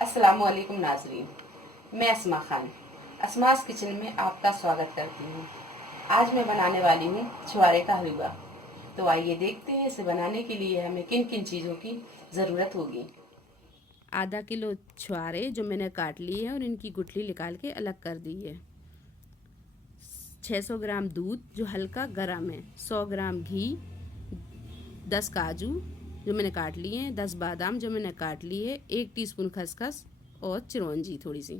अस्सलामुअलैकुम नाजरीन, मैं अस्मा खान अस्मास किचन में आपका स्वागत करती हूँ। आज मैं बनाने वाली हूँ छुआरे का हलवा। तो आइए देखते हैं इसे बनाने के लिए हमें किन किन चीज़ों की ज़रूरत होगी। आधा किलो छुआरे जो मैंने काट लिए हैं और इनकी गुठली निकाल के अलग कर दी है। 600 ग्राम दूध जो हल्का गर्म है, 100 ग्राम घी, 10 काजू जो मैंने काट लिए हैं, 10 बादाम जो मैंने काट लिए, 1 टीस्पून खसखस और चिरौंजी थोड़ी सी।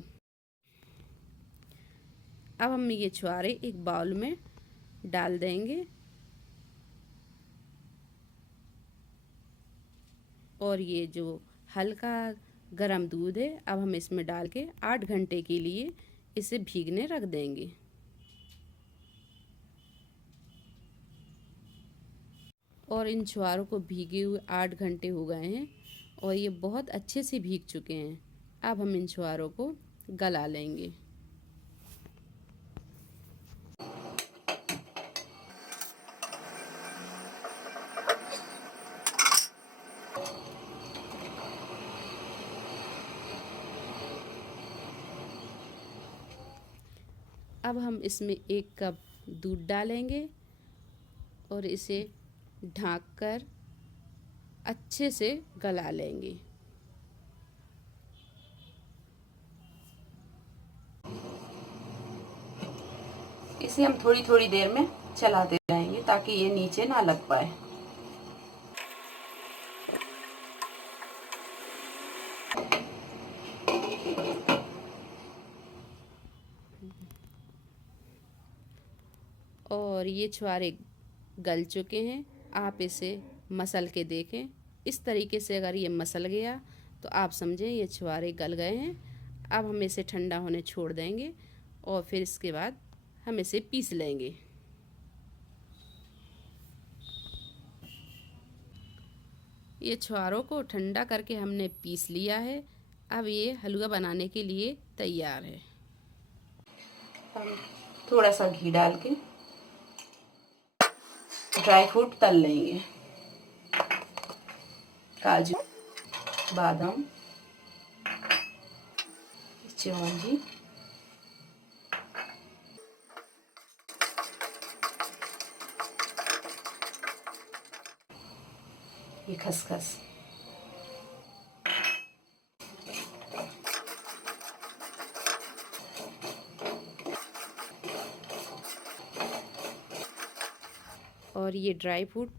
अब हम ये छुआरे एक बाउल में डाल देंगे और ये जो हल्का गरम दूध है अब हम इसमें डाल के 8 घंटे के लिए इसे भीगने रख देंगे। और इन छुआरों को भीगे हुए 8 घंटे हो गए हैं और ये बहुत अच्छे से भीग चुके हैं। अब हम इन छुआरों को गला लेंगे। अब हम इसमें 1 कप दूध डालेंगे और इसे ढककर अच्छे से गला लेंगे। इसे हम थोड़ी थोड़ी देर में चलाते रहेंगे ताकि ये नीचे ना लग पाए। और ये छुआरे गल चुके हैं। आप इसे मसल के देखें। इस तरीके से अगर ये मसल गया तो आप समझें ये छुआरे गल गए हैं। अब हम इसे ठंडा होने छोड़ देंगे और फिर इसके बाद हम इसे पीस लेंगे। ये छुआरों को ठंडा करके हमने पीस लिया है। अब ये हलवा बनाने के लिए तैयार है। हम थोड़ा सा घी डाल के ड्राई फ्रूट तल लेंगे। काजू, बादाम, चिरौंजी, ये खसखस। और ये ड्राई फ्रूट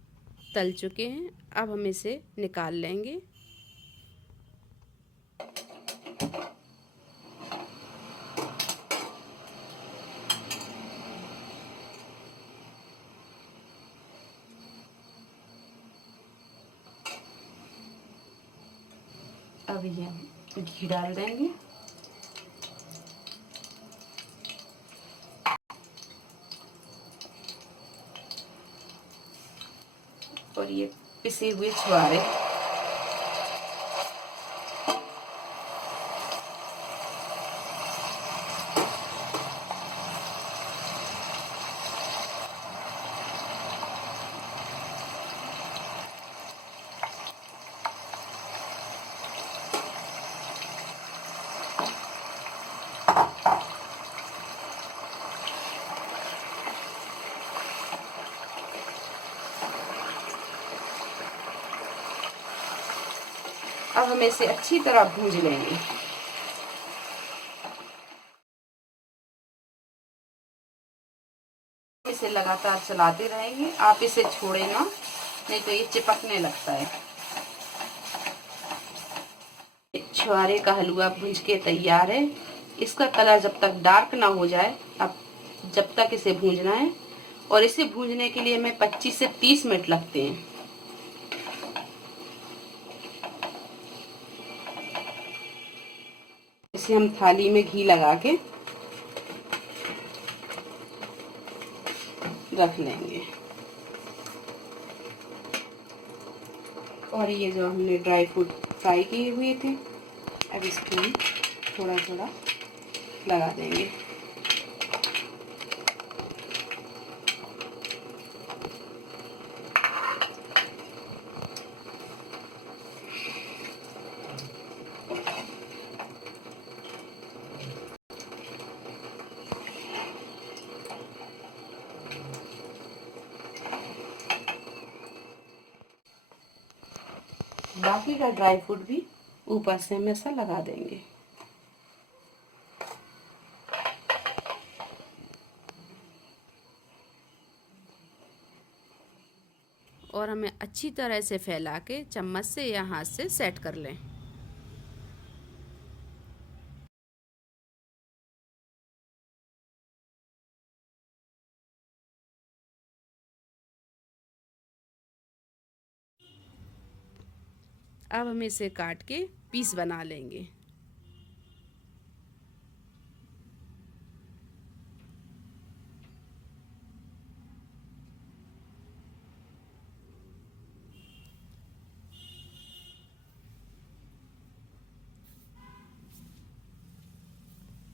तल चुके हैं। अब हम इसे निकाल लेंगे। अब ये हम घी डाल देंगे और ये पिसे हुए छुआरे अब हम इसे अच्छी तरह भूंज लेंगे। इसे लगातार चलाते रहेंगे, आप इसे छोड़े ना, नहीं तो ये चिपकने लगता है। छुआरे का हलवा भूंज के तैयार है। इसका कलर जब तक डार्क ना हो जाए, अब जब तक इसे भूंजना है। और इसे भूंजने के लिए हमें 25 से 30 मिनट लगते हैं। इसे हम थाली में घी लगा के रख लेंगे। और ये जो हमने ड्राई फ्रूट फ्राई किए हुए थे, अब इसको हम थोड़ा थोड़ा लगा देंगे। बाकी का ड्राई फ्रूट भी ऊपर से हम ऐसा लगा देंगे। और हमें अच्छी तरह से फैला के चम्मच से या हाथ से सेट कर लें। अब हम इसे काट के पीस बना लेंगे।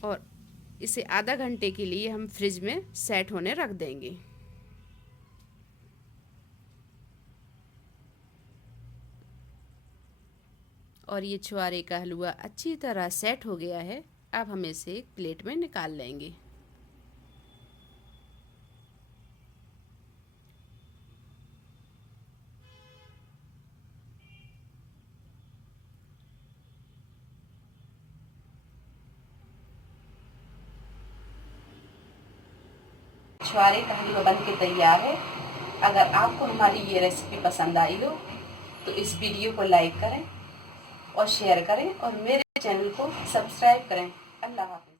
और इसे आधा घंटे के लिए हम फ्रिज में सेट होने रख देंगे। और ये छुआरे का हलवा अच्छी तरह सेट हो गया है। अब हम इसे एक प्लेट में निकाल लेंगे। छुआरे का हलवा बन के तैयार है। अगर आपको हमारी ये रेसिपी पसंद आई हो तो इस वीडियो को लाइक करें और शेयर करें और मेरे चैनल को सब्सक्राइब करें। अल्लाह हाफ़िज़।